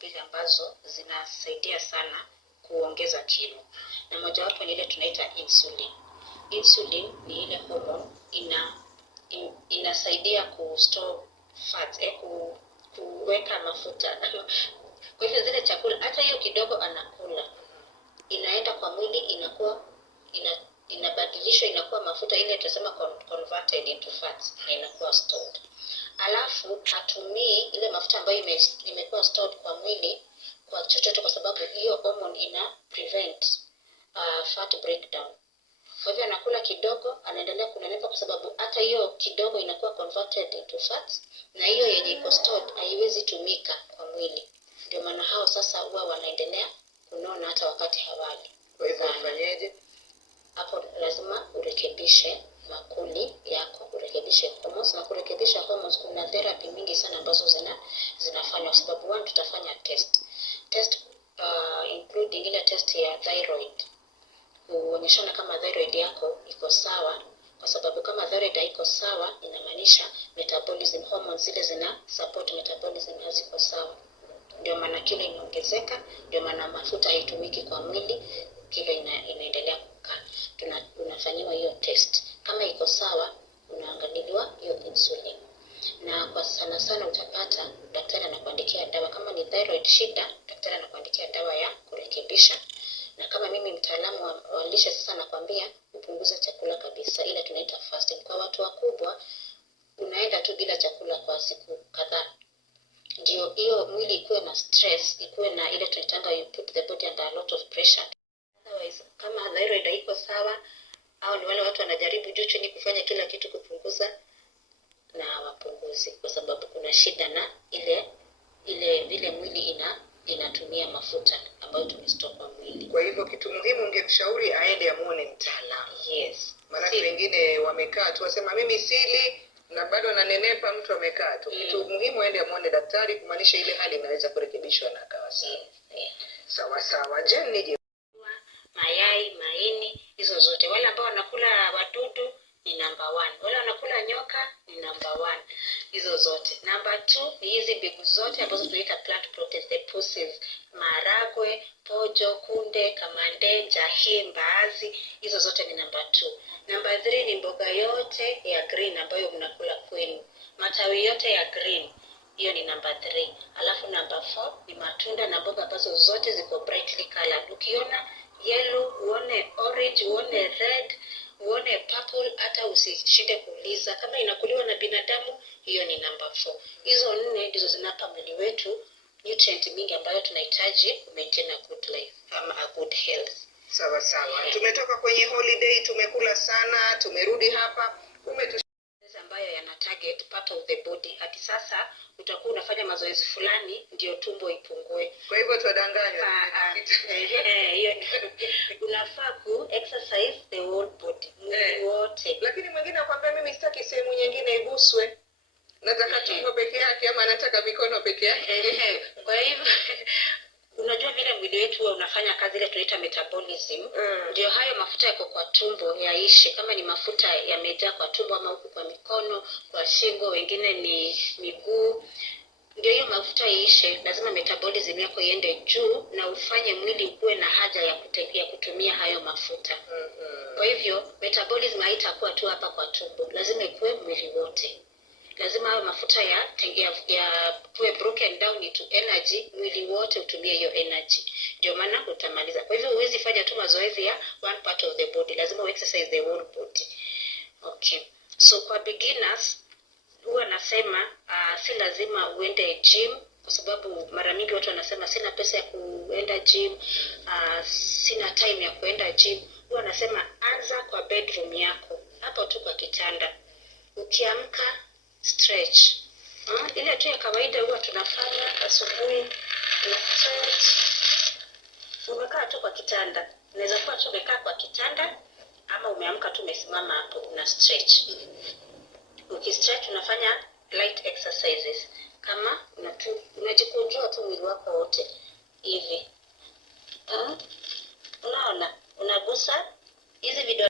fupi ambazo zinasaidia sana kuongeza kilo. Na mojawapo ni ile tunaita insulin. Insulin ni ile hormone inasaidia kustore fat, kuweka mafuta. Kwa hivyo zile chakula hata hiyo kidogo anakula inaenda kwa mwili, inabadilishwa inakuwa mafuta, ile tunasema converted into fats, na inakuwa stored. Alafu hatumii ile mafuta ambayo imekuwa stored kwa mwili kwa chochote, kwa sababu hiyo hormone ina prevent fat breakdown. Kwa hivyo anakula kidogo, anaendelea kunenepa, kwa sababu hata hiyo kidogo inakuwa converted into fats, na hiyo yenye iko stored haiwezi tumika kwa mwili. Ndio maana hao sasa huwa wanaendelea kunona hata wakati hawali. Kwa hivyo ufanyeje? Hapo lazima urekebishe makuli yako, urekebishe hormones. Na kurekebisha hormones kuna therapy mingi sana ambazo zinafanywa. Sababu one, tutafanya test including ile test ya thyroid, kuonyeshana kama thyroid yako iko sawa, kwa sababu kama thyroid haiko sawa inamaanisha metabolism, hormones zile zina support metabolism haziko sawa. Ndio maana kilo inaongezeka, ndio maana mafuta haitumiki kwa mwili, kilo inaendelea kukaa. Unafanyiwa hiyo test. Kama iko sawa, unaangaliwa hiyo insulin. Na kwa sana utapata daktari anakuandikia dawa. Kama ni thyroid shida, daktari anakuandikia dawa ya kurekebisha. Na kama mimi mtaalamu wa lishe sasa nakwambia upunguze chakula kabisa, ile tunaita fasting. Kwa watu wakubwa unaenda tu bila chakula kwa siku kadhaa, ndio hiyo mwili ikuwe na stress, ikuwe na ile tunaitanga you put the body under a lot of pressure. Otherwise kama thyroid haiko sawa, au ni wale watu wanajaribu juu chini kufanya kila kitu kupunguza, na hawapunguzi, kwa sababu kuna shida na ile mwili inatumia mafuta ambayo tumestore kwa mwili. Kwa hivyo kitu muhimu ungemshauri aende amuone mtaalamu. Yes. Maana wengine wamekaa tu wasema mimi sili na bado nanenepa, mtu amekaa tu. Kitu muhimu aende amuone daktari, kumaanisha ile hali inaweza kurekebishwa na akawa sawa. Sawa. Je, mayai, maini, hizo zote. Wale ambao wanakula wadudu ni number 1. Wale wanakula nyoka ni number 1. Hizo zote. Number 2 ni hizi mbegu zote ambazo tunaita plant proteins, the pulses, maharagwe, pojo, kunde, kamande, njahii, mbaazi, hizo zote ni number 2. Number 3 ni mboga yote ya green ambayo mnakula kwenu. Matawi yote ya green, hiyo ni number 3. Alafu number 4 ni matunda na mboga ambazo zote ziko brightly colored. Ukiona yellow, uone orange, uone red, uone purple, hata usishinde kuuliza kama inakuliwa na binadamu, hiyo ni number 4. Hizo 4 ndizo zinapa mwili wetu nutrient mingi ambayo tunahitaji ku maintain a good life, a good health. Sawa. Tumetoka kwenye holiday, tumekula sana, tumerudi hapa, ambayo yana target part of the body. Hadi sasa utakuwa unafanya mazoezi fulani ndio tumbo ipungue. Kwa hivyo tudanganywa. Hiyo unafaa ku exercise the whole body, mwili wote. Lakini mwingine akwambia mimi sitaki sehemu nyingine iguswe, nataka tumbo peke yake, ama nataka mikono peke yake. Kwa hivyo unajua vile mwili wetu huwa unafanya kazi ile tunaita metabolism. Ndio hayo mafuta yako kwa tumbo yaishe. Kama ni mafuta yamejaa kwa tumbo ama huku kwa mikono, kwa shingo, wengine ni miguu, ndio hiyo mafuta yaishe, lazima metabolism yako iende juu na ufanye mwili ukuwe na haja ya kutumia hayo mafuta. Kwa hivyo metabolism haitakuwa tu hapa kwa tumbo, lazima ikuwe mwili wote. Lazima hayo mafuta ya kuwe broken down into energy, mwili wote utumie hiyo energy. Ndio maana utamaliza. Kwa hivyo huwezi fanya tu mazoezi ya one part of the body, lazima exercise the whole body. Okay. So kwa beginners huwa nasema si lazima uende gym, kwa sababu mara mingi watu wanasema sina pesa ya kuenda gym, sina time ya kuenda gym. Huwa nasema anza kwa bedroom yako, hapo tu kwa kitanda. Ukiamka stretch. Ile tu ya kawaida huwa tunafanya asubuhi, stretch. Umekaa tu kwa kitanda. Unaweza kuwa tu umekaa kwa kitanda ama umeamka tu umesimama hapo na stretch. Ukistretch unafanya light exercises. Kama unajikunjua tu mwili wako wote hivi. Unaona? Unagusa hizi video